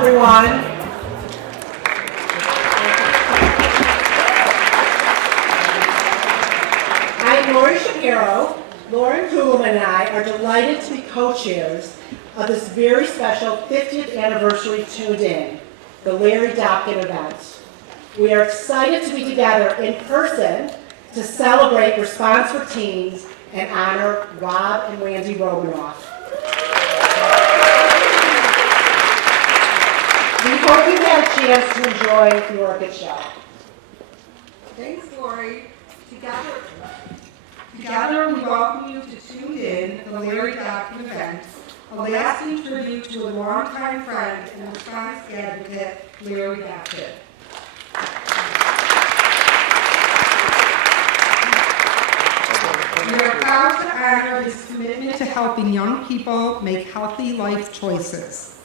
everyone. I'm Lori Shapiro. Lauren Kuhlman and I are delighted to be co-chairs of this very special 50th anniversary Tuned In, the Larry Dobkin event. We are excited to be together in person to celebrate Response for Teens and honor Rob and Randy Romanoff. We hope you had a chance to enjoy the orchid show. Thanks, Lori. Together we welcome you to Tuned In, the Larry Dobkin event, a lasting tribute to a longtime friend and response advocate, Larry Dobkin. We are proud to honor his commitment to helping young people make healthy life choices.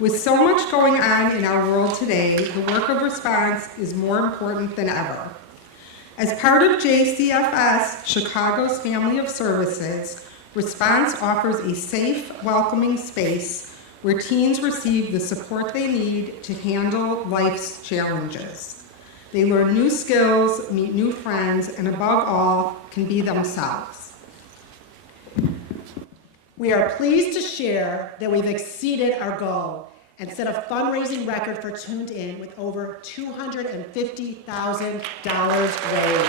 With so much going on in our world today, the work of Response is more important than ever. As part of JCFS, Chicago's Family of Services, Response offers a safe, welcoming space where teens receive the support they need to handle life's challenges. They learn new skills, meet new friends, and above all, can be themselves. We are pleased to share that we've exceeded our goal and set a fundraising record for Tuned In with over $250,000 raised.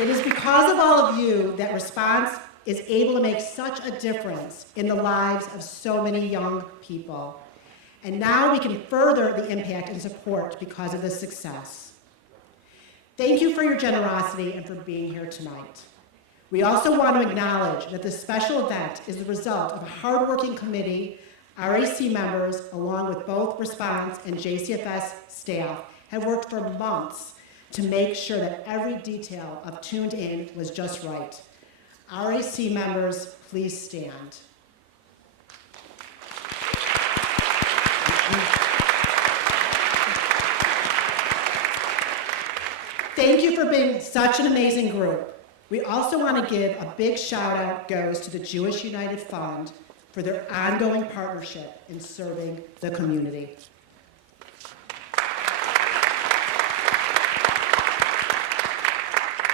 It is because of all of you that Response is able to make such a difference in the lives of so many young people. And now we can further the impact and support because of this success. Thank you for your generosity and for being here tonight. We also want to acknowledge that this special event is the result of a hardworking committee. RAC members, along with both Response and JCFS staff, have worked for months to make sure that every detail of Tuned In was just right. RAC members, please stand. Thank you for being such an amazing group. We also want to give a big shout out goes to the Jewish United Fund for their ongoing partnership in serving the community.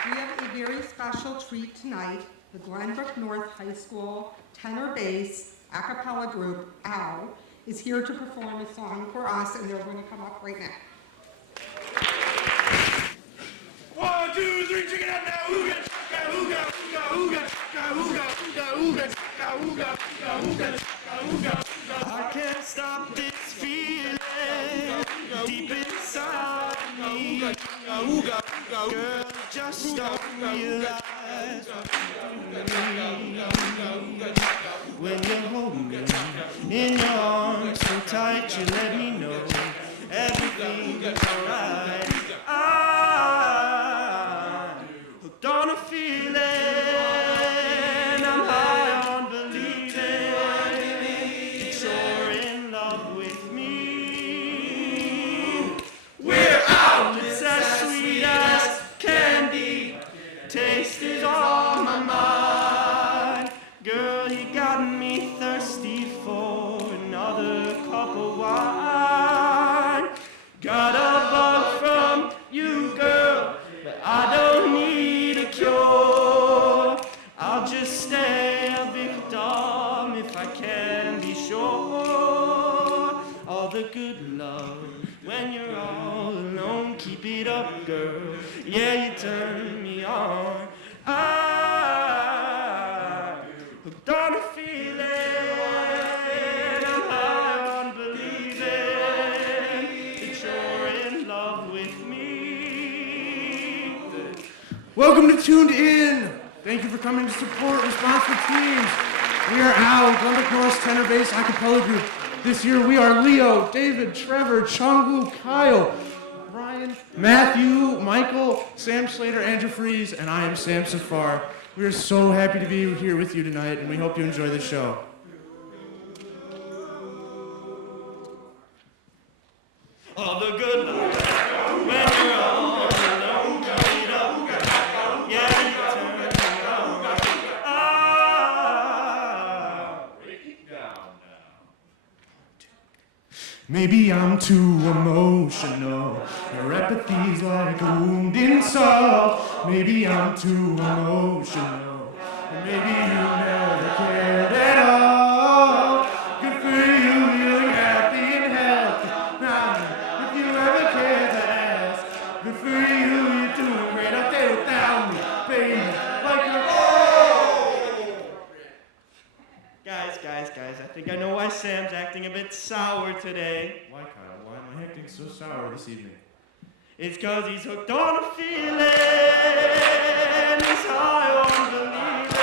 We have a very special treat tonight. The Glenbrook North High School tenor bass a cappella group, OW, is here to perform a song for us, and they're going to come up right now. 1, 2, 3, check it out now. Ooga, ooga, ooga, ooga, ooga, ooga, ooga, ooga. I can't stop this feeling deep inside me. Girl, just don't realize when you hold me in your arms so tight, you let me know everything's alright. Hooked on a feeling, I'm high on believing that you're in love with me. We're out, it's as sweet as candy, taste is on my mind. Girl, you got me thirsty for another cup of wine. Got a bug from you, girl, but I don't need a cure. I'll just stay a victim if I can be sure. All the good love when you're all alone, keep it up, girl. Yeah, you turn me on. I'm hooked on a feeling, I'm high on believing that you're in love with me. Welcome to Tuned In. Thank you for coming to support Response for Teens. We are Al, Glenbrook North's tenor bass a cappella group. This year we are Leo, David, Trevor, Chungwoo, Kyle, Brian, Matthew, Michael, Sam Slater, Andrew Fries, and I am Sam Safar. We are so happy to be here with you tonight, and we hope you enjoy the show. All the good love when you're all alone, keep it up, yeah, you turn me on. Maybe I'm too emotional. Your apathy's like a wound in salt. Maybe I'm too emotional. Or maybe you never cared at all. Good for you, you're happy and healthy. Now, if you ever cared to ask, good for you, you're doing great out there without me, baby. Like you're Guys, I think I know why Sam's acting a bit sour today. Why, Kyle? Why am I acting so sour this evening? It's 'cause he's hooked on a feeling. He's high on believing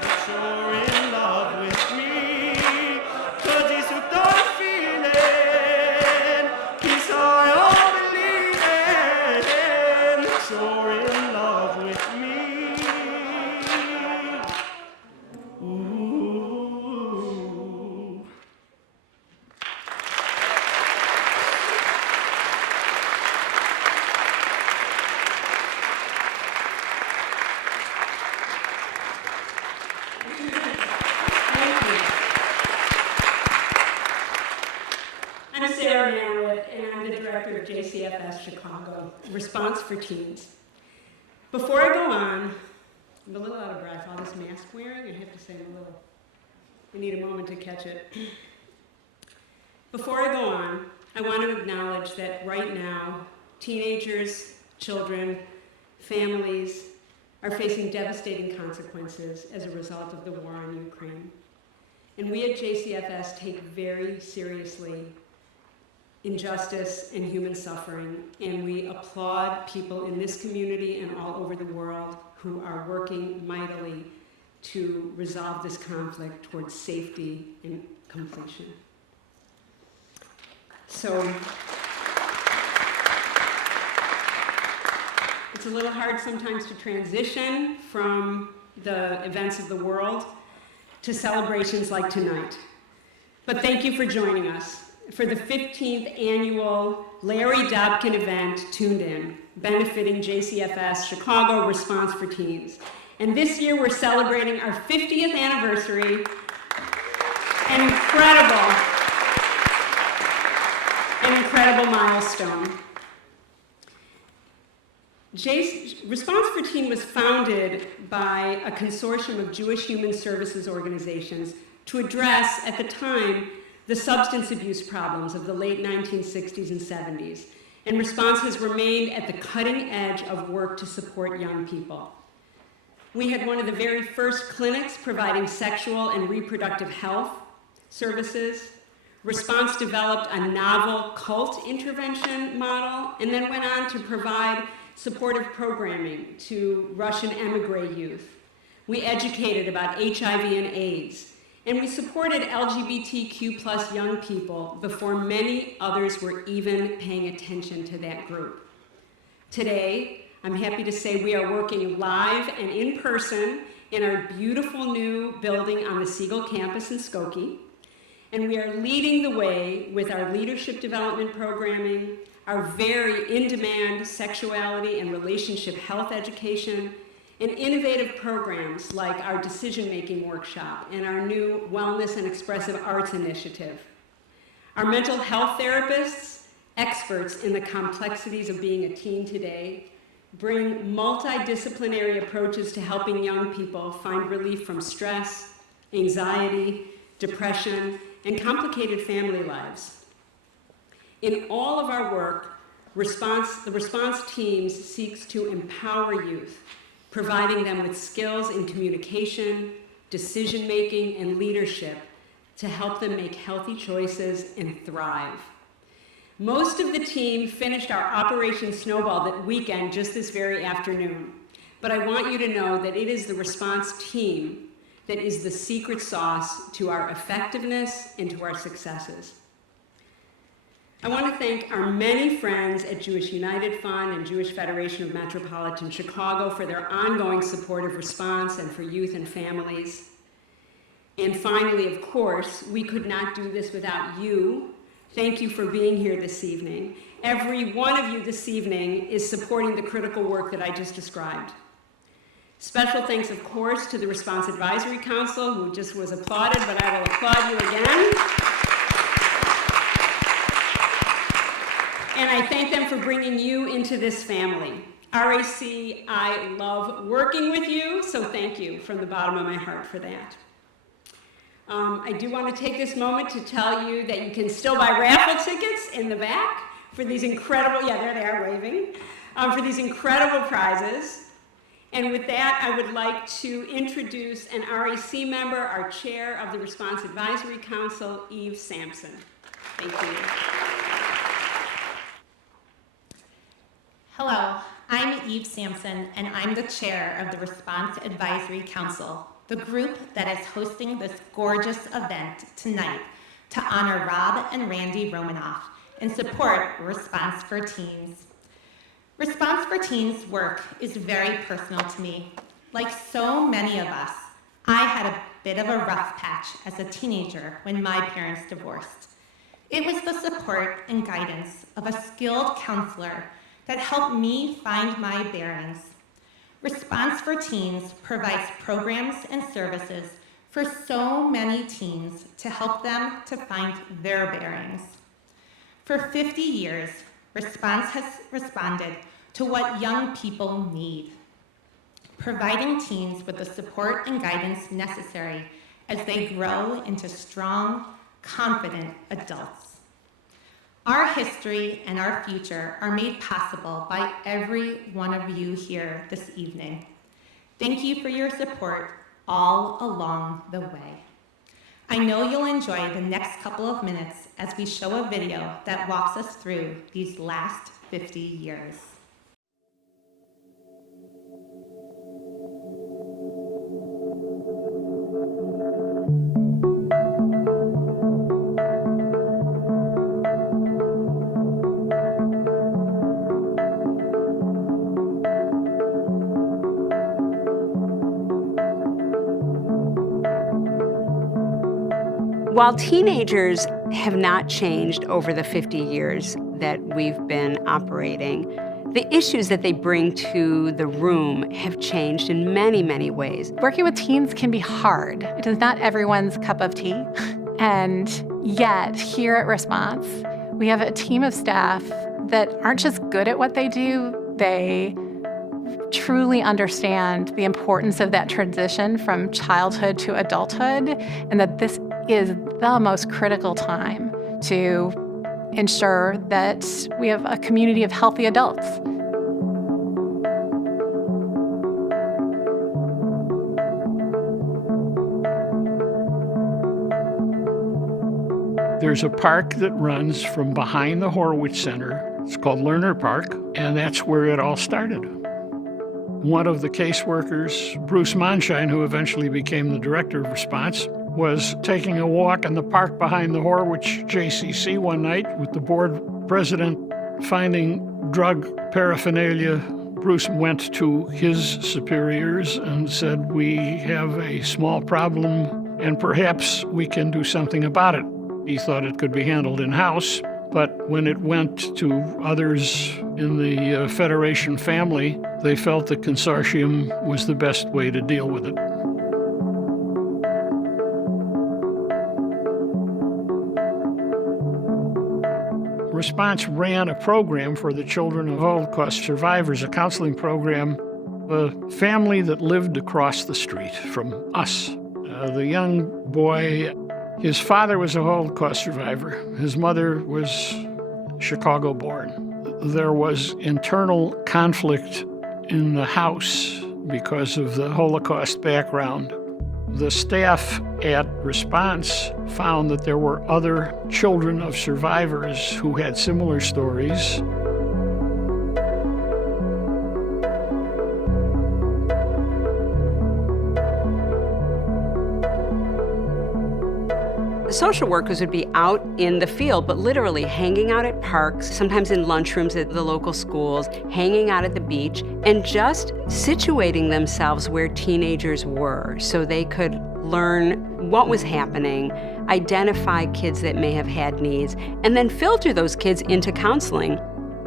that you're in love with me. 'Cause he's hooked on a feeling. He's high on believing that you're in love with me. Ooh. I'm Sarah Manowit, and I'm the director of JCFS Chicago, Response for Teens. Before I go on, I'm a little out of breath. All this mask wearing, I have to say I need a moment to catch it. Before I go on, I want to acknowledge that right now, teenagers, children, families are facing devastating consequences as a result of the war in Ukraine. And we at JCFS take very seriously injustice and human suffering, and we applaud people in this community and all over the world who are working mightily to resolve this conflict towards safety and completion. So, it's a little hard sometimes to transition from the events of the world to celebrations like tonight. But thank you for joining us for the 15th annual Larry Dobkin event, Tuned In, benefiting JCFS Chicago Response for Teens. And this year we're celebrating our 50th anniversary, an incredible milestone. Response for Teen was founded by a consortium of Jewish human services organizations to address, at the time, the substance abuse problems of the late 1960s and 70s, and Response has remained at the cutting edge of work to support young people. We had one of the very first clinics providing sexual and reproductive health services. Response developed a novel cult intervention model, and then went on to provide supportive programming to Russian emigre youth. We educated about HIV and AIDS. And we supported LGBTQ+ young people before many others were even paying attention to that group. Today, I'm happy to say we are working live and in person in our beautiful new building on the Siegel campus in Skokie. And we are leading the way with our leadership development programming, our very in-demand sexuality and relationship health education, and innovative programs like our decision-making workshop and our new Wellness and Expressive Arts initiative. Our mental health therapists, experts in the complexities of being a teen today, bring multidisciplinary approaches to helping young people find relief from stress, anxiety, depression, and complicated family lives. In all of our work, the Response teams seeks to empower youth, providing them with skills in communication, decision-making, and leadership to help them make healthy choices and thrive. Most of the team finished our Operation Snowball that weekend just this very afternoon, but I want you to know that it is the Response team that is the secret sauce to our effectiveness and to our successes. I want to thank our many friends at Jewish United Fund and Jewish Federation of Metropolitan Chicago for their ongoing support of Response and for youth and families. And finally, of course, we could not do this without you. Thank you for being here this evening. Every one of you this evening is supporting the critical work that I just described. Special thanks, of course, to the Response Advisory Council, who just was applauded, but I will applaud you again. And I thank them for bringing you into this family. RAC, I love working with you, so thank you from the bottom of my heart for that. I do want to take this moment to tell you that you can still buy raffle tickets in the back for these incredible, yeah, there they are waving, for these incredible prizes. And with that, I would like to introduce an RAC member, our chair of the Response Advisory Council, Eve Sampson. Thank you. Hello, I'm Eve Sampson, and I'm the chair of the Response Advisory Council, the group that is hosting this gorgeous event tonight to honor Rob and Randy Romanoff and support Response for Teens. Response for Teens work is very personal to me. Like so many of us, I had a bit of a rough patch as a teenager when my parents divorced. It was the support and guidance of a skilled counselor that helped me find my bearings. Response for Teens provides programs and services for so many teens to help them to find their bearings. For 50 years, Response has responded to what young people need, providing teens with the support and guidance necessary as they grow into strong, confident adults. Our history and our future are made possible by every one of you here this evening. Thank you for your support all along the way. I know you'll enjoy the next couple of minutes as we show a video that walks us through these last 50 years. While teenagers have not changed over the 50 years that we've been operating, the issues that they bring to the room have changed in many, many ways. Working with teens can be hard. It is not everyone's cup of tea. And yet, here at Response, we have a team of staff that aren't just good at what they do, they truly understand the importance of that transition from childhood to adulthood, and that this is the most critical time to ensure that we have a community of healthy adults. There's a park that runs from behind the Horowitz Center. It's called Lerner Park, and that's where it all started. One of the caseworkers, Bruce Monshine, who eventually became the director of Response, was taking a walk in the park behind the Horowitz JCC one night with the board president finding drug paraphernalia. Bruce went to his superiors and said, "We have a small problem and perhaps we can do something about it." He thought it could be handled in-house, but when it went to others in the Federation family, they felt the consortium was the best way to deal with it. Response ran a program for the children of Holocaust survivors, a counseling program, a family that lived across the street from us. The young boy, his father was a Holocaust survivor. His mother was Chicago-born. There was internal conflict in the house because of the Holocaust background. The staff at Response found that there were other children of survivors who had similar stories. The social workers would be out in the field, but literally hanging out at parks, sometimes in lunchrooms at the local schools, hanging out at the beach, and just situating themselves where teenagers were so they could learn what was happening, identify kids that may have had needs, and then filter those kids into counseling.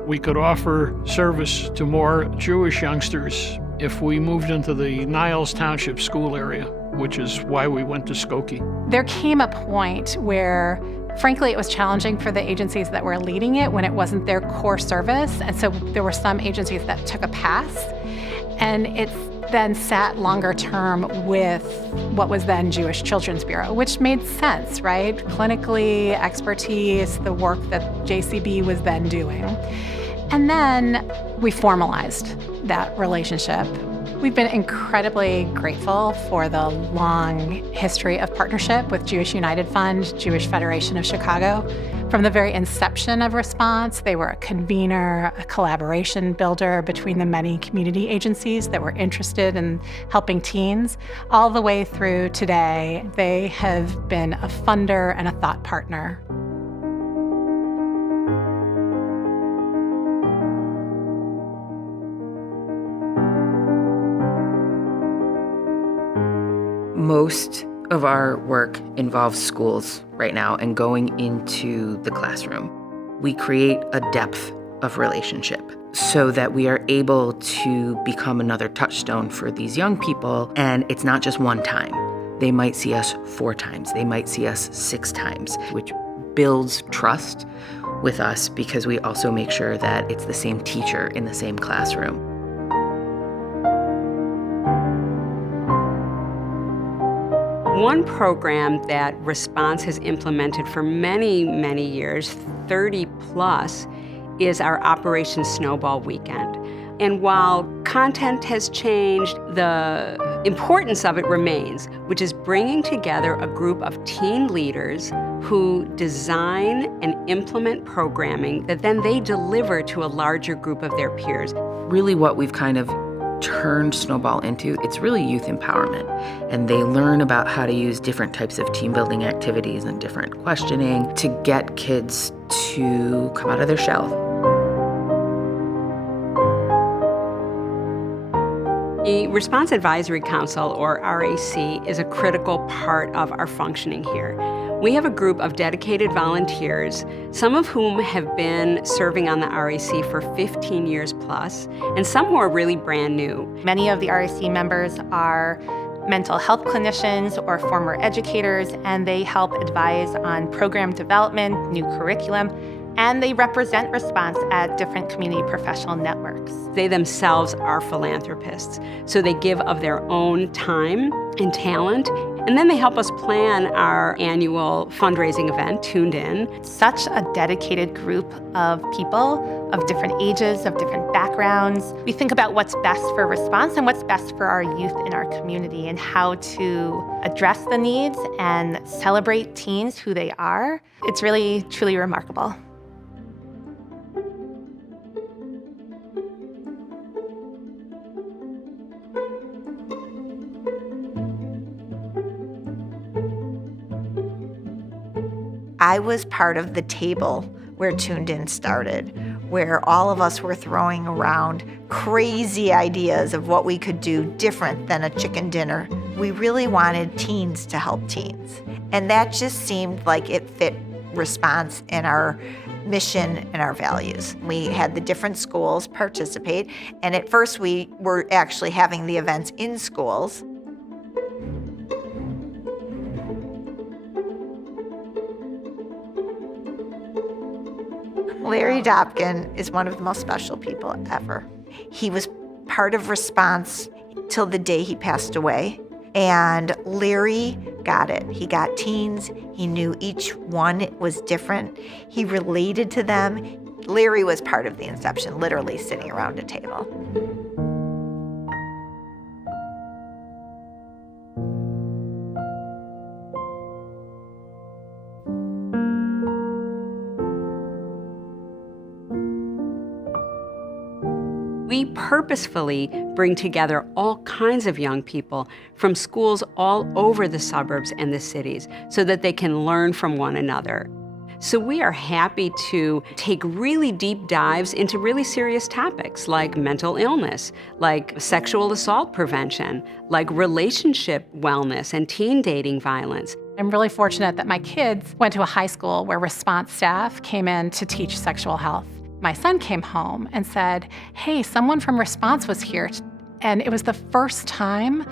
We could offer service to more Jewish youngsters if we moved into the Niles Township school area, which is why we went to Skokie. There came a point where Frankly, it was challenging for the agencies that were leading it when it wasn't their core service. And so there were some agencies that took a pass. And it's then sat longer term with what was then Jewish Children's Bureau, which made sense, right? Clinically, expertise, the work that JCB was then doing. And then we formalized that relationship. We've been incredibly grateful for the long history of partnership with Jewish United Fund, Jewish Federation of Chicago. From the very inception of Response, they were a convener, a collaboration builder between the many community agencies that were interested in helping teens. All the way through today, they have been a funder and a thought partner. Most of our work involves schools right now and going into the classroom. We create a depth of relationship so that we are able to become another touchstone for these young people. And it's not just one time. They might see us 4 times. They might see us 6 times, which builds trust with us because we also make sure that it's the same teacher in the same classroom. One program that Response has implemented for many, many years, 30 plus, is our Operation Snowball Weekend. And while content has changed, the importance of it remains, which is bringing together a group of teen leaders who design and implement programming that then they deliver to a larger group of their peers. Really what we've kind of turned Snowball into, it's really youth empowerment. And they learn about how to use different types of team building activities and different questioning to get kids to come out of their shell. The Response Advisory Council, or RAC, is a critical part of our functioning here. We have a group of dedicated volunteers, some of whom have been serving on the RAC for 15 years plus, and some who are really brand new. Many of the RAC members are mental health clinicians or former educators, and they help advise on program development, new curriculum, and they represent Response at different community professional networks. They themselves are philanthropists, so they give of their own time and talent, and then they help us plan our annual fundraising event, Tuned In. Such a dedicated group of people of different ages, of different backgrounds. We think about what's best for Response and what's best for our youth in our community and how to address the needs and celebrate teens who they are. It's really, truly remarkable. I was part of the table where Tuned In started, where all of us were throwing around crazy ideas of what we could do different than a chicken dinner. We really wanted teens to help teens. And that just seemed like it fit Response and our mission and our values. We had the different schools participate, and at first we were actually having the events in schools. Larry Dobkin is one of the most special people ever. He was part of Response till the day he passed away. And Larry got it. He got teens. He knew each one was different. He related to them. Larry was part of the inception, literally sitting around a table. We purposefully bring together all kinds of young people from schools all over the suburbs and the cities so that they can learn from one another. So we are happy to take really deep dives into really serious topics like mental illness, like sexual assault prevention, like relationship wellness and teen dating violence. I'm really fortunate that my kids went to a high school where Response staff came in to teach sexual health. My son came home and said, hey, someone from Response was here. And it was the first time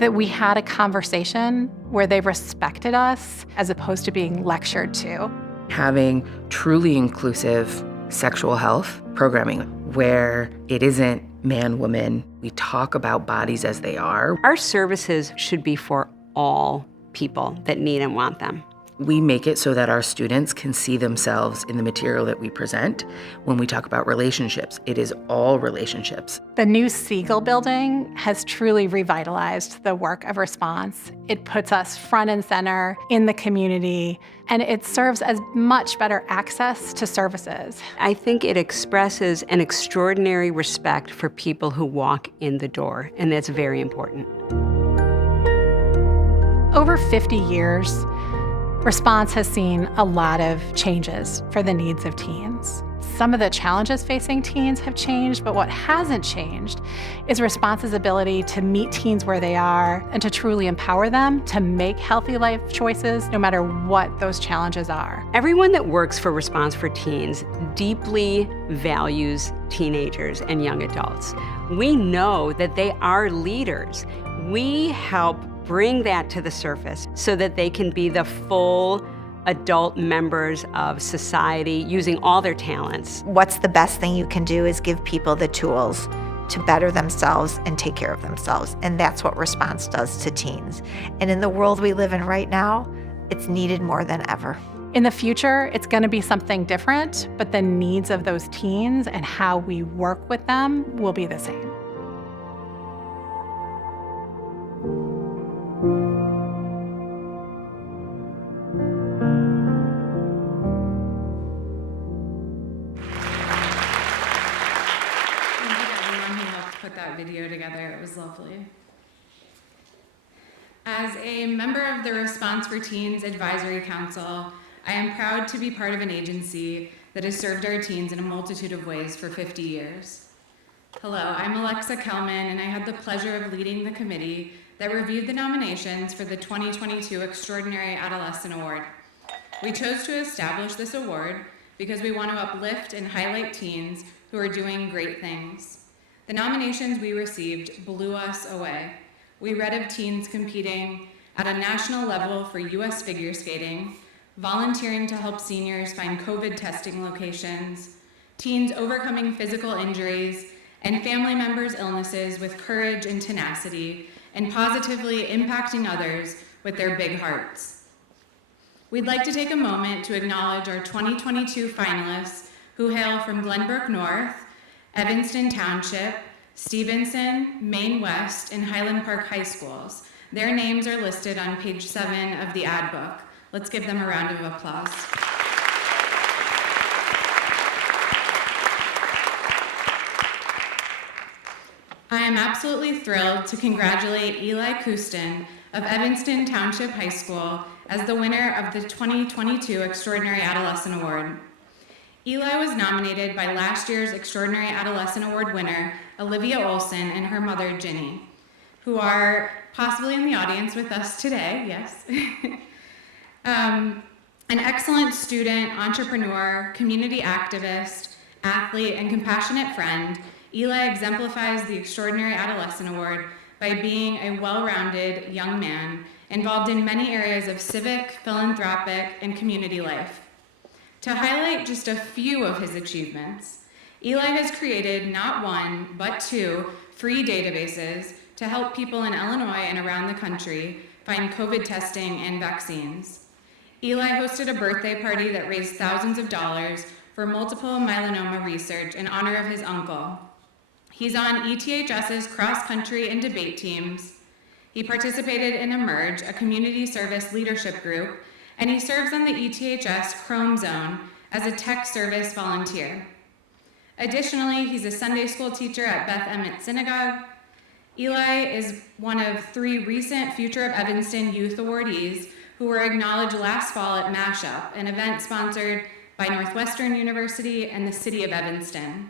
that we had a conversation where they respected us as opposed to being lectured to. Having truly inclusive sexual health programming where it isn't man, woman. We talk about bodies as they are. Our services should be for all people that need and want them. We make it so that our students can see themselves in the material that we present. When we talk about relationships, it is all relationships. The new Siegel building has truly revitalized the work of Response. It puts us front and center in the community, and it serves as much better access to services. I think it expresses an extraordinary respect for people who walk in the door, and that's very important. Over 50 years, Response has seen a lot of changes for the needs of teens. Some of the challenges facing teens have changed, but what hasn't changed is Response's ability to meet teens where they are and to truly empower them to make healthy life choices no matter what those challenges are. Everyone that works for Response for Teens deeply values teenagers and young adults. We know that they are leaders. We help bring that to the surface so that they can be the full adult members of society using all their talents. What's the best thing you can do is give people the tools to better themselves and take care of themselves. And that's what Response does to teens. And in the world we live in right now, it's needed more than ever. In the future, it's going to be something different, but the needs of those teens and how we work with them will be the same. Put that video together. It was lovely. As a member of the Response for Teens Advisory Council, I am proud to be part of an agency that has served our teens in a multitude of ways for 50 years. Hello, I'm Alexa Kelman, and I had the pleasure of leading the committee that reviewed the nominations for the 2022 Extraordinary Adolescent Award. We chose to establish this award because we want to uplift and highlight teens who are doing great things. The nominations we received blew us away. We read of teens competing at a national level for U.S. figure skating, volunteering to help seniors find COVID testing locations, teens overcoming physical injuries, and family members' illnesses with courage and tenacity, and positively impacting others with their big hearts. We'd like to take a moment to acknowledge our 2022 finalists who hail from Glenbrook North, Evanston Township, Stevenson, Maine West, and Highland Park High Schools. Their names are listed on page 7 of the ad book. Let's give them a round of applause. I am absolutely thrilled to congratulate Eli Kustin of Evanston Township High School as the winner of the 2022 Extraordinary Adolescent Award. Eli was nominated by last year's Extraordinary Adolescent Award winner, Olivia Olson, and her mother, Ginny, who are possibly in the audience with us today, yes. An excellent student, entrepreneur, community activist, athlete, and compassionate friend, Eli exemplifies the Extraordinary Adolescent Award by being a well-rounded young man involved in many areas of civic, philanthropic, and community life. To highlight just a few of his achievements, Eli has created not one, but 2 free databases to help people in Illinois and around the country find COVID testing and vaccines. Eli hosted a birthday party that raised thousands of dollars for multiple myeloma research in honor of his uncle. He's on ETHS's cross-country and debate teams. He participated in Emerge, a community service leadership group, and he serves on the ETHS Chrome Zone as a tech service volunteer. Additionally, he's a Sunday school teacher at Beth Emmet Synagogue. Eli is one of 3 recent Future of Evanston Youth awardees who were acknowledged last fall at Mashup, an event sponsored by Northwestern University and the City of Evanston.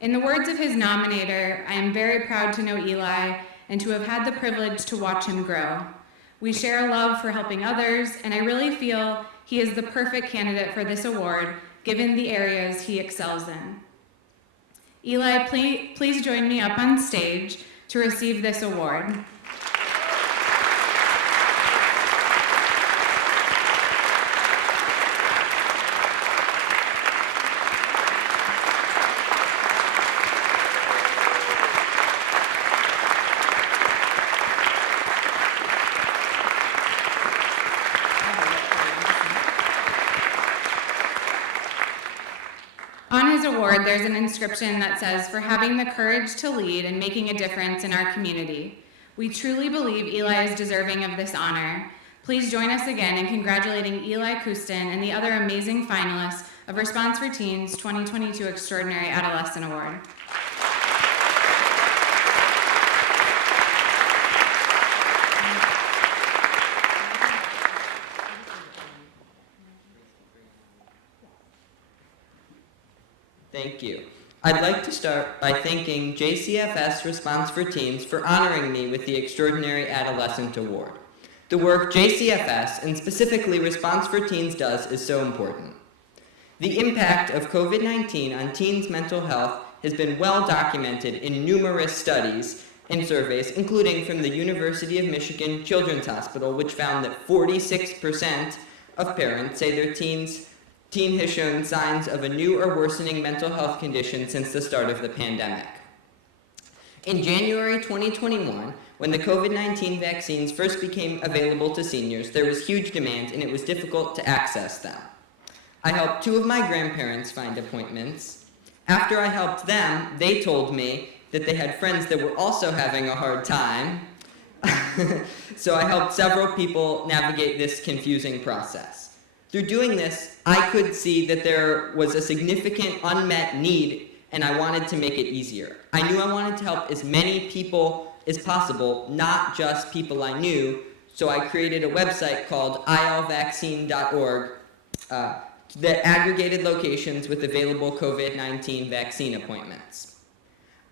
In the words of his nominator, I am very proud to know Eli and to have had the privilege to watch him grow. We share a love for helping others, and I really feel he is the perfect candidate for this award, given the areas he excels in. Eli, please join me up on stage to receive this award. award, there's an inscription that says, "For having the courage to lead and making a difference in our community." We truly believe Eli is deserving of this honor. Please join us again in congratulating Eli Kustin and the other amazing finalists of Response for Teens 2022 Extraordinary Adolescent Award. Thank you. I'd like to start by thanking JCFS Response for Teens for honoring me with the Extraordinary Adolescent Award. The work JCFS, and specifically Response for Teens, does is so important. The impact of COVID-19 on teens' mental health has been well documented in numerous studies and surveys, including from the University of Michigan Children's Hospital, which found that 46% of parents say their teen has shown signs of a new or worsening mental health condition since the start of the pandemic. In January 2021, when the COVID-19 vaccines first became available to seniors, there was huge demand and it was difficult to access them. I helped 2 of my grandparents find appointments. After I helped them, they told me that they had friends that were also having a hard time. So I helped several people navigate this confusing process. Through doing this, I could see that there was a significant unmet need, and I wanted to make it easier. I knew I wanted to help as many people as possible, not just people I knew, so I created a website called ilvaccine.org that aggregated locations with available COVID-19 vaccine appointments.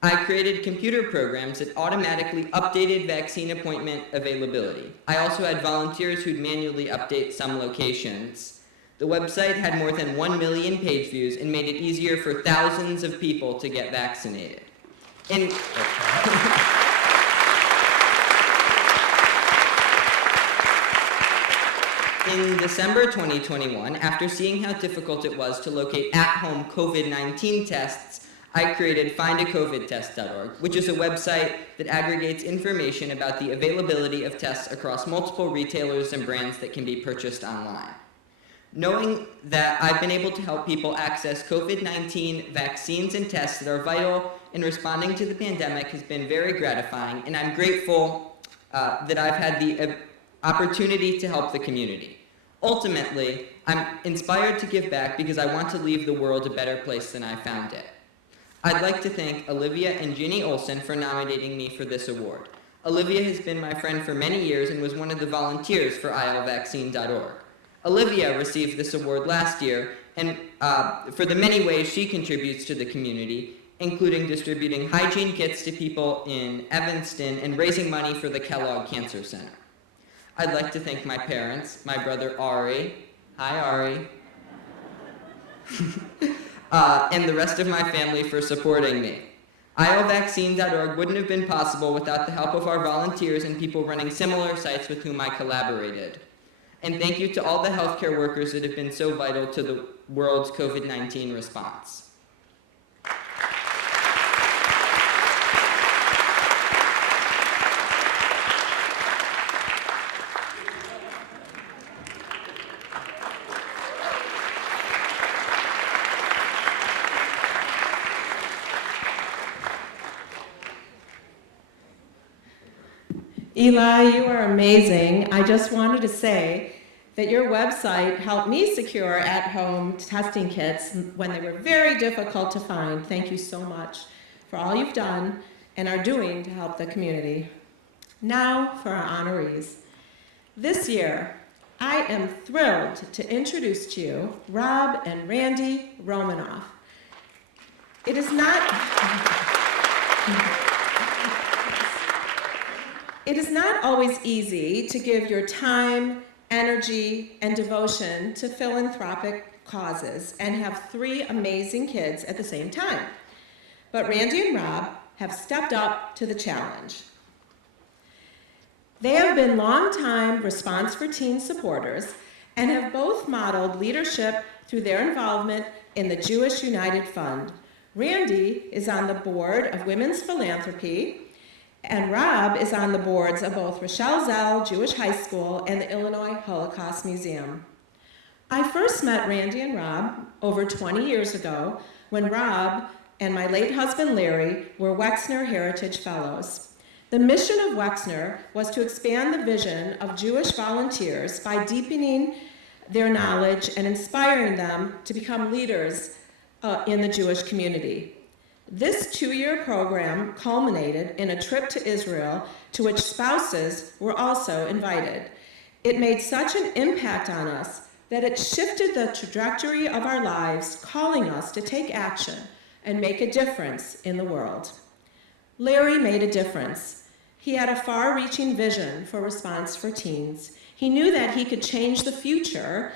I created computer programs that automatically updated vaccine appointment availability. I also had volunteers who'd manually update some locations. The website had more than 1 million page views and made it easier for thousands of people to get vaccinated. In December 2021, after seeing how difficult it was to locate at-home COVID-19 tests, I created findacovidtest.org, which is a website that aggregates information about the availability of tests across multiple retailers and brands that can be purchased online. Knowing that I've been able to help people access COVID-19 vaccines and tests that are vital in responding to the pandemic has been very gratifying, and I'm grateful that I've had the opportunity to help the community. Ultimately, I'm inspired to give back because I want to leave the world a better place than I found it. I'd like to thank Olivia and Ginny Olson for nominating me for this award. Olivia has been my friend for many years and was one of the volunteers for ilvaccine.org. Olivia received this award last year and for the many ways she contributes to the community, including distributing hygiene kits to people in Evanston and raising money for the Kellogg Cancer Center. I'd like to thank my parents, my brother Ari, hi Ari, and the rest of my family for supporting me. ilvaccine.org wouldn't have been possible without the help of our volunteers and people running similar sites with whom I collaborated. And thank you to all the healthcare workers that have been so vital to the world's COVID-19 response. Eli, you are amazing. I just wanted to say that your website helped me secure at-home testing kits when they were very difficult to find. Thank you so much for all you've done and are doing to help the community. Now for our honorees. This year, I am thrilled to introduce to you Rob and Randy Romanoff. It is not always easy to give your time, energy, and devotion to philanthropic causes and have 3 amazing kids at the same time. But Randy and Rob have stepped up to the challenge. They have been longtime Response for Teens supporters and have both modeled leadership through their involvement in the Jewish United Fund. Randy is on the board of Women's Philanthropy, and Rob is on the boards of both Rochelle Zell Jewish High School and the Illinois Holocaust Museum. I first met Randy and Rob over 20 years ago when Rob and my late husband Larry were Wexner Heritage Fellows. The mission of Wexner was to expand the vision of Jewish volunteers by deepening their knowledge and inspiring them to become leaders in the Jewish community. This 2-year program culminated in a trip to Israel to which spouses were also invited. It made such an impact on us that it shifted the trajectory of our lives, calling us to take action and make a difference in the world. Larry made a difference. He had a far-reaching vision for Response for Teens. He knew that he could change the future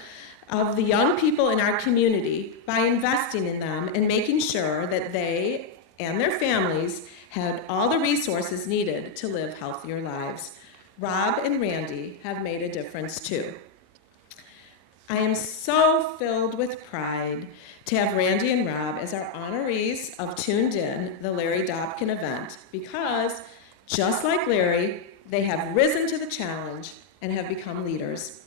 of the young people in our community by investing in them and making sure that they and their families had all the resources needed to live healthier lives. Rob and Randy have made a difference too. I am so filled with pride to have Randy and Rob as our honorees of Tuned In, the Larry Dobkin event, because just like Larry, they have risen to the challenge and have become leaders.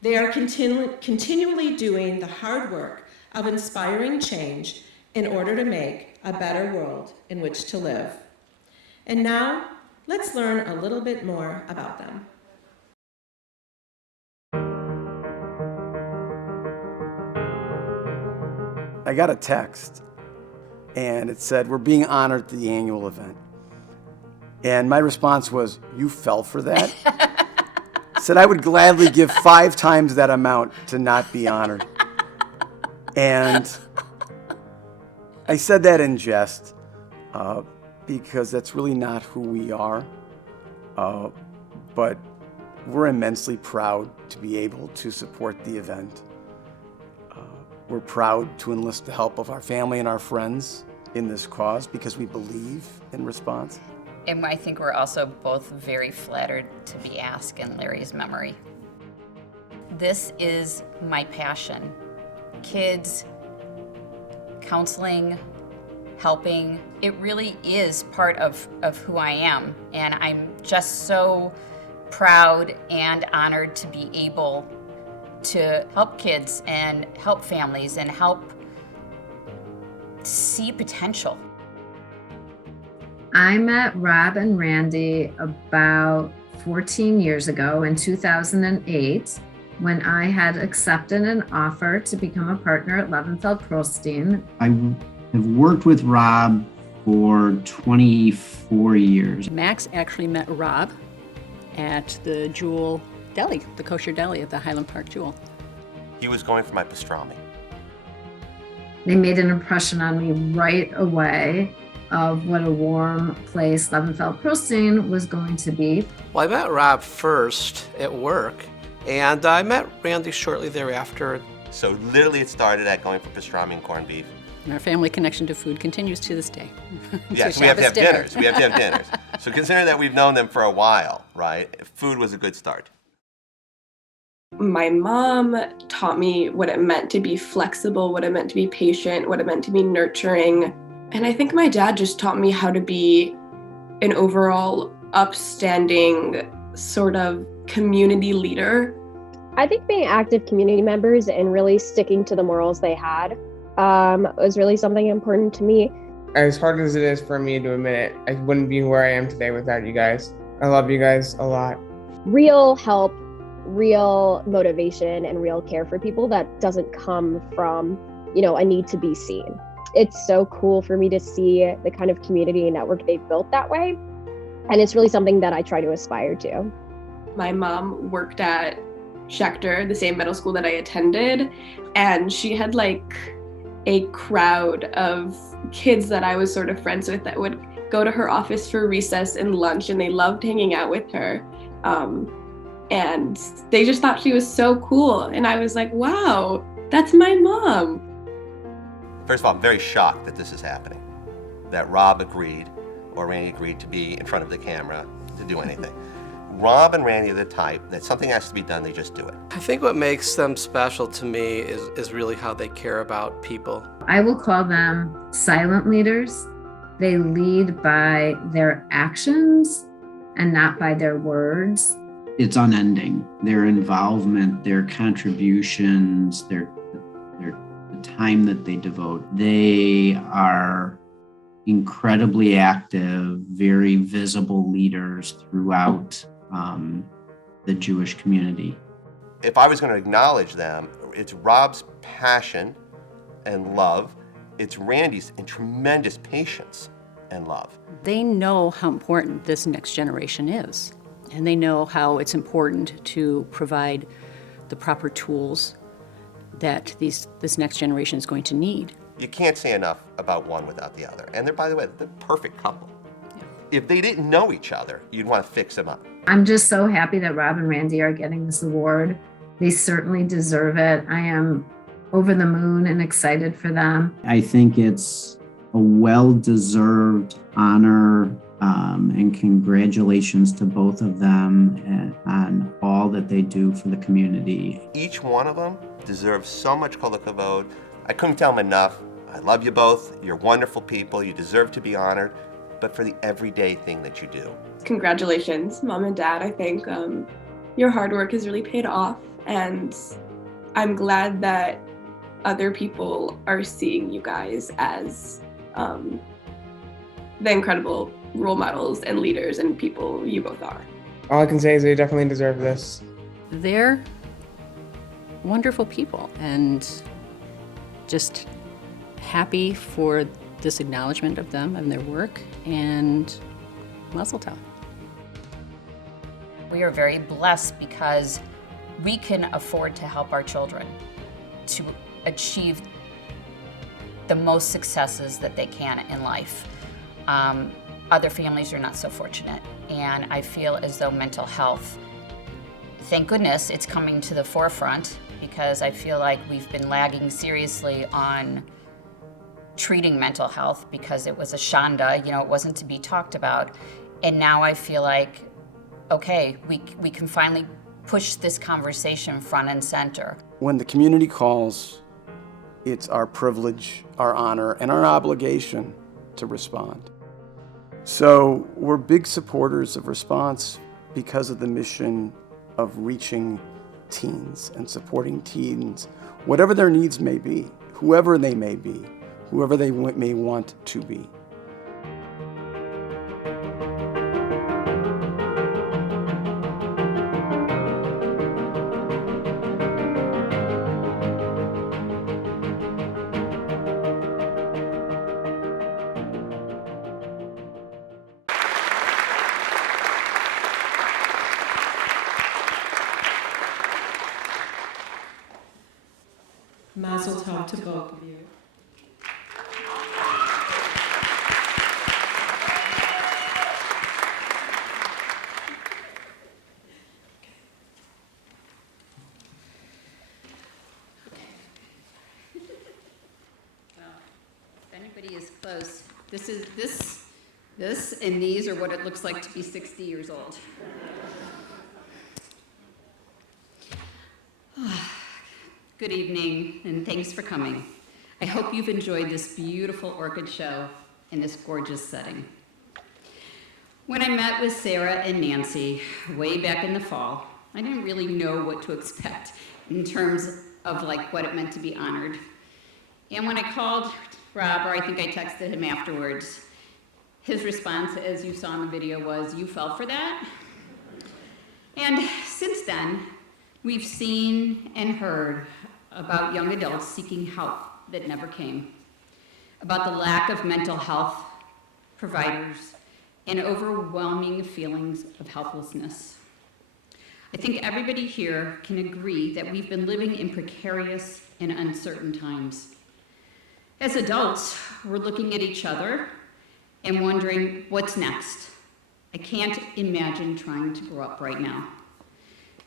They are continually doing the hard work of inspiring change in order to make a better world in which to live. And now, let's learn a little bit more about them. I got a text, and it said, "We're being honored at the annual event." And my response was, "You fell for that?" Said I would gladly give 5 times that amount to not be honored. And I said that in jest, because that's really not who we are. But we're immensely proud to be able to support the event. We're proud to enlist the help of our family and our friends in this cause because we believe in Response. And I think we're also both very flattered to be asked in Larry's memory. This is my passion. Kids, counseling, helping, it really is part of who I am. And I'm just so proud and honored to be able to help kids and help families and help see potential. I met Rob and Randy about 14 years ago in 2008 when I had accepted an offer to become a partner at Levenfeld Pearlstein. I have worked with Rob for 24 years. Max actually met Rob at the Jewel Deli, the kosher deli at the Highland Park Jewel. He was going for my pastrami. They made an impression on me right away of what a warm place Levenfeld Pearlstein was going to be. Well, I met Rob first at work, and I met Randy shortly thereafter. So literally it started at going for pastrami and corned beef. And our family connection to food continues to this day. Yes, we have to have dinners. We have to have dinners. So considering that we've known them for a while, right, food was a good start. My mom taught me what it meant to be flexible, what it meant to be patient, what it meant to be nurturing. And I think my dad just taught me how to be an overall upstanding sort of community leader. I think being active community members and really sticking to the morals they had was really something important to me. As hard as it is for me to admit it, I wouldn't be where I am today without you guys. I love you guys a lot. Real help, real motivation, and real care for people that doesn't come from, a need to be seen. It's so cool for me to see the kind of community and network they've built that way. And it's really something that I try to aspire to. My mom worked at Schechter, the same middle school that I attended, and she had a crowd of kids that I was sort of friends with that would go to her office for recess and lunch, and they loved hanging out with her. And they just thought she was so cool. And I was like, wow, that's my mom. First of all, I'm very shocked that this is happening, that Rob agreed, or Randy agreed to be in front of the camera to do anything. Rob and Randy are the type that something has to be done, they just do it. I think what makes them special to me is really how they care about people. I will call them silent leaders. They lead by their actions and not by their words. It's unending. Their involvement, their contributions, the time that they devote. They are incredibly active, very visible leaders throughout the Jewish community. If I was going to acknowledge them, it's Rob's passion and love. It's Randy's and tremendous patience and love. They know how important this next generation is, and they know how it's important to provide the proper tools that this next generation is going to need. You can't say enough about one without the other. And they're, by the way, the perfect couple. If they didn't know each other, you'd want to fix them up. I'm just so happy that Rob and Randy are getting this award. They certainly deserve it. I am over the moon and excited for them. I think it's a well-deserved honor, and congratulations to both of them on all that they do for the community. Each one of them deserves so much kol hakavod. I couldn't tell them enough. I love you both. You're wonderful people. You deserve to be honored, but for the everyday thing that you do. Congratulations, Mom and Dad. I think your hard work has really paid off, and I'm glad that other people are seeing you guys as the incredible role models and leaders and people you both are. All I can say is they definitely deserve this. They're wonderful people, and just happy for this acknowledgement of them and their work, and mazel tov. We are very blessed because we can afford to help our children to achieve the most successes that they can in life. Other families are not so fortunate, and I feel as though mental health, thank goodness it's coming to the forefront, because I feel like we've been lagging seriously on treating mental health because it was a shanda, it wasn't to be talked about. And now I feel like, okay, we can finally push this conversation front and center. When the community calls, it's our privilege, our honor, and our obligation to respond. So we're big supporters of Response because of the mission of reaching teens and supporting teens, whatever their needs may be, whoever they may be, whoever they may want to be. Mazel tov to both of you. If anybody is close, this and these are what it looks like to be 60 years old. Good evening, and thanks for coming. I hope you've enjoyed this beautiful orchid show in this gorgeous setting. When I met with Sarah and Nancy way back in the fall, I didn't really know what to expect in terms of what it meant to be honored. And when I called Rob, or I think I texted him afterwards, his response, as you saw in the video, was, "You fell for that?" And since then, we've seen and heard about young adults seeking help that never came, about the lack of mental health providers, and overwhelming feelings of helplessness. I think everybody here can agree that we've been living in precarious and uncertain times. As adults, we're looking at each other and wondering, what's next? I can't imagine trying to grow up right now.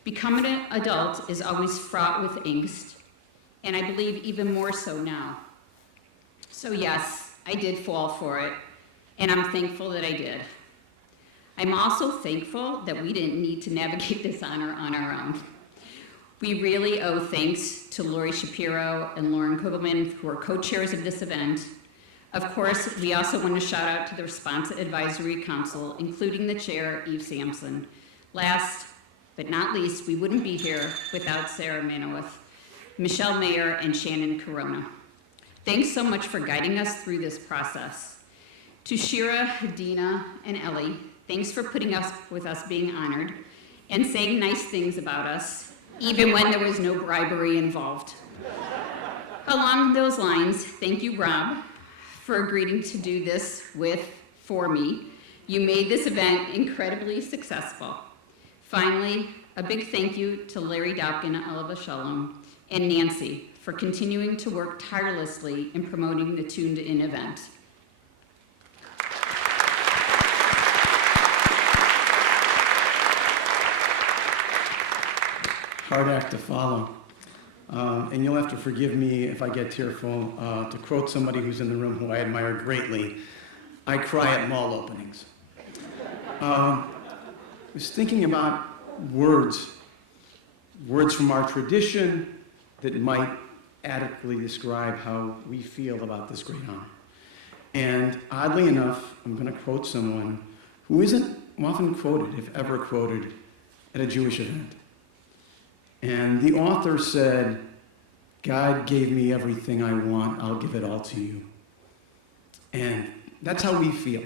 Becoming an adult is always fraught with angst, and I believe even more so now. So yes, I did fall for it, and I'm thankful that I did. I'm also thankful that we didn't need to navigate this honor on our own. We really owe thanks to Lori Shapiro and Lauren Kugelman, who are co-chairs of this event. Of course, we also want to shout out to the Response Advisory Council, including the chair, Eve Sampson. Last but not least, we wouldn't be here without Sarah Manowith, Michelle Mayer, and Shannon Corona. Thanks so much for guiding us through this process. To Shira, Hadina, and Ellie, thanks for putting us with us being honored and saying nice things about us, even when there was no bribery involved. Along those lines, thank you, Rob, for agreeing to do this for me. You made this event incredibly successful. Finally, a big thank you to Larry Dopkin, Oliva Shalom, and Nancy for continuing to work tirelessly in promoting the Tuned In event. Hard act to follow. And you'll have to forgive me if I get tearful. To quote somebody who's in the room who I admire greatly, I cry at mall openings. I was thinking about words from our tradition that might adequately describe how we feel about this great honor. And oddly enough, I'm going to quote someone who isn't often quoted, if ever quoted, at a Jewish event. And the author said, "God gave me everything I want, I'll give it all to you." And that's how we feel.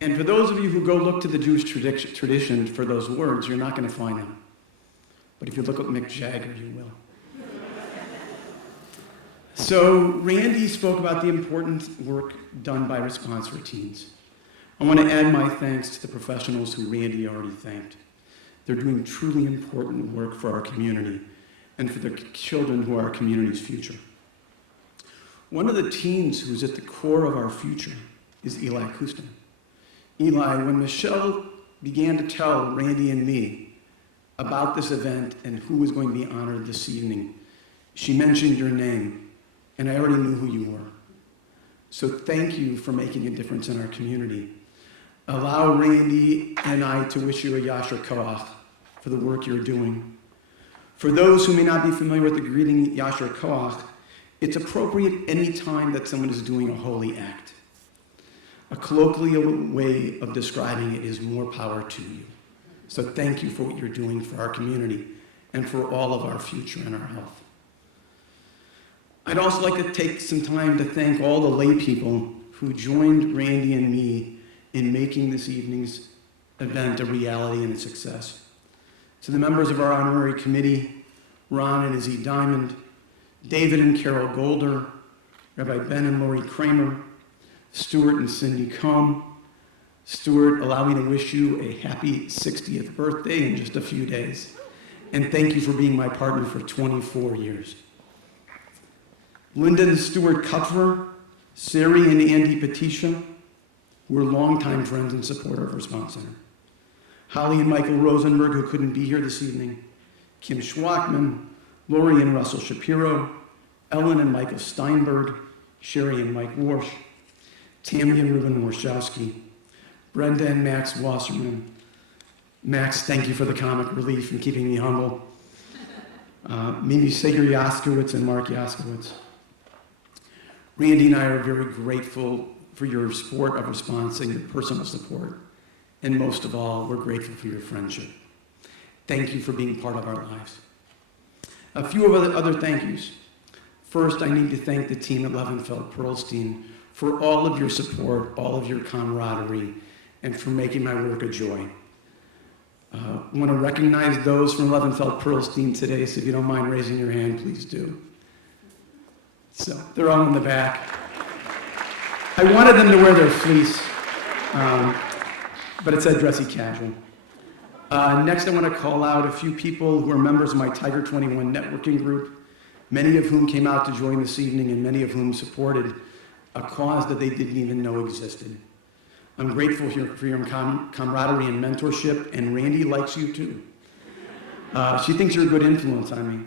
And for those of you who go look to the Jewish tradition for those words, you're not going to find them. But if you look at Mick Jagger, you will. So Randy spoke about the important work done by Response for Teens. I want to add my thanks to the professionals who Randy already thanked. They're doing truly important work for our community and for the children who are our community's future. One of the teens who's at the core of our future is Eli Kustin. Eli, when Michelle began to tell Randy and me about this event and who was going to be honored this evening, she mentioned your name, and I already knew who you were. So thank you for making a difference in our community. Allow Randy and I to wish you a Yasher Koach for the work you're doing. For those who may not be familiar with the greeting Yasher Koach, it's appropriate any time that someone is doing a holy act. A colloquial way of describing it is more power to you. So thank you for what you're doing for our community and for all of our future and our health. I'd also like to take some time to thank all the lay people who joined Randy and me in making this evening's event a reality and a success. To the members of our honorary committee, Ron and Izzy Diamond, David and Carol Golder, Rabbi Ben and Lori Kramer, Stuart and Cindy Combe. Stuart, allow me to wish you a happy 60th birthday in just a few days. And thank you for being my partner for 24 years. Linda and Stuart Kupfer, Sari and Andy Patisha, who are longtime friends and supporter of Response Center. Holly and Michael Rosenberg, who couldn't be here this evening. Kim Schwachman, Lori and Russell Shapiro, Ellen and Michael Steinberg, Sherry and Mike Warsh, Tammy and Ruben Warshowski, Brenda and Max Wasserman. Max, thank you for the comic relief and keeping me humble. Mimi Sager Yaskowitz and Mark Yaskowitz. Randy and I are very grateful for your support of Response and your personal support. And most of all, we're grateful for your friendship. Thank you for being part of our lives. A few of other thank yous. First, I need to thank the team at Levenfeld Pearlstein for all of your support, all of your camaraderie, and for making my work a joy. I want to recognize those from Levenfeld Pearlstein today, so if you don't mind raising your hand, please do. So they're all in the back. I wanted them to wear their fleece, but it said dressy casual. Next, I want to call out a few people who are members of my Tiger 21 networking group, many of whom came out to join this evening and many of whom supported a cause that they didn't even know existed. I'm grateful for your camaraderie and mentorship, and Randy likes you too. She thinks you're a good influence on me.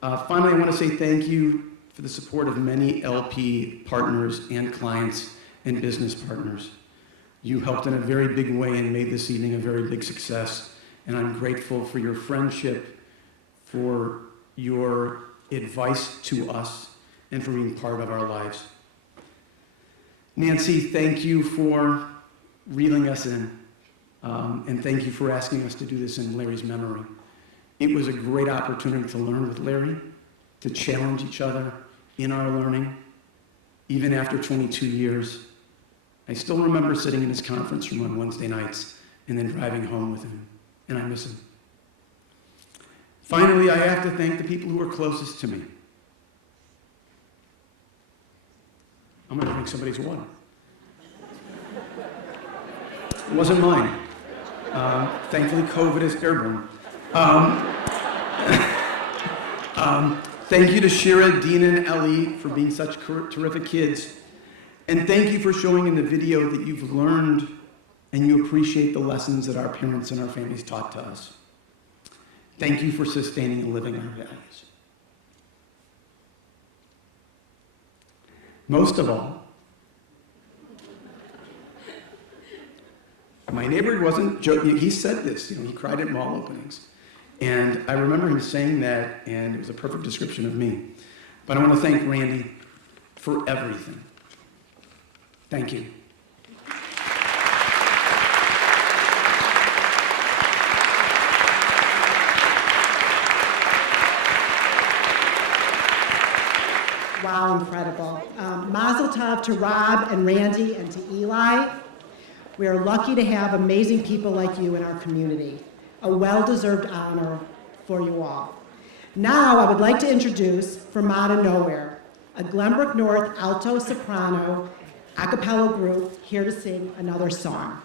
Finally, I want to say thank you for the support of many LP partners and clients and business partners. You helped in a very big way and made this evening a very big success, and I'm grateful for your friendship, for your advice to us, and for being part of our lives. Nancy, thank you for reeling us in, and thank you for asking us to do this in Larry's memory. It was a great opportunity to learn with Larry, to challenge each other, in our learning, even after 22 years. I still remember sitting in his conference room on Wednesday nights and then driving home with him, and I miss him. Finally, I have to thank the people who are closest to me. I'm going to drink somebody's water. It wasn't mine. Thankfully, COVID is airborne. Thank you to Shira, Dina, and Ellie for being such terrific kids. And thank you for showing in the video that you've learned and you appreciate the lessons that our parents and our families taught to us. Thank you for sustaining and living our values. Most of all, my neighbor wasn't joking. He said this, he cried at mall openings. And I remember him saying that, and it was a perfect description of me. But I want to thank Randy for everything. Thank you. Wow, incredible. Mazel tov to Rob and Randy and to Eli. We are lucky to have amazing people like you in our community. A well-deserved honor for you all. Now I would like to introduce From Out of Nowhere, a Glenbrook North alto soprano a cappella group here to sing another song.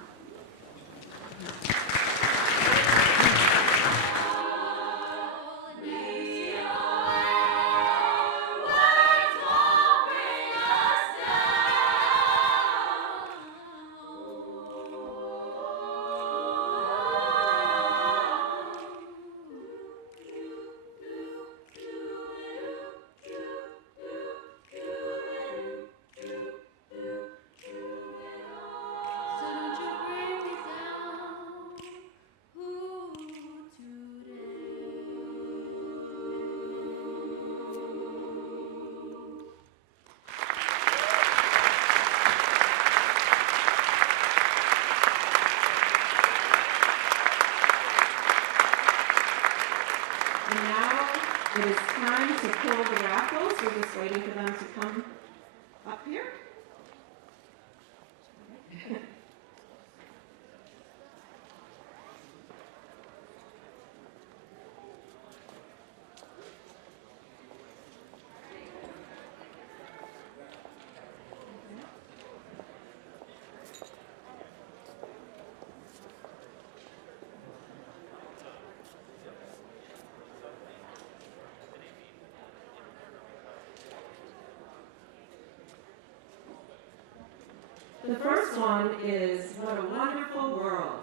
It is time to pull the raffles. We're just waiting for them to come up here. The first one is What a Wonderful World.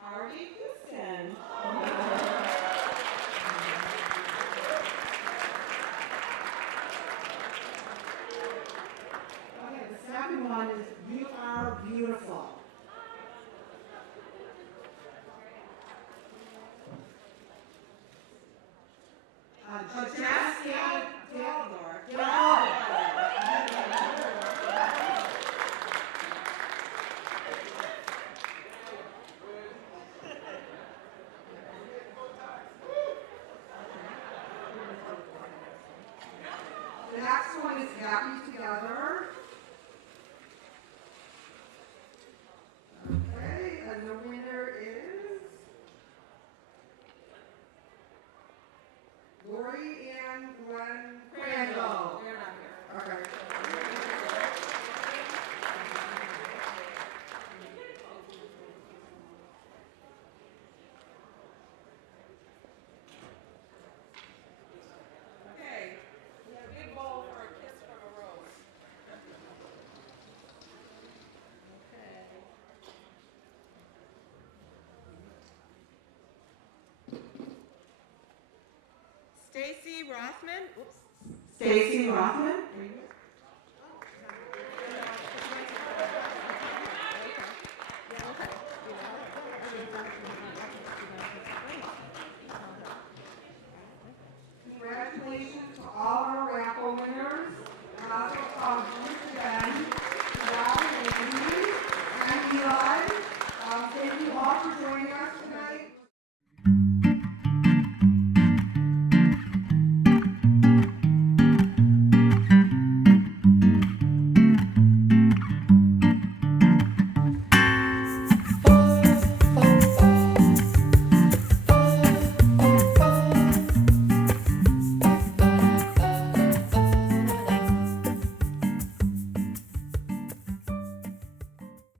Harvey Houston. Okay, the second one is You Are Beautiful. The next one is Happy Together. Okay, and the winner is Lori Ann Glenn Crandall. They're not here. Okay. Okay, we have a big bowl for a kiss from a rose. Okay. Stacy Rothman. Oops. Stacy Rothman.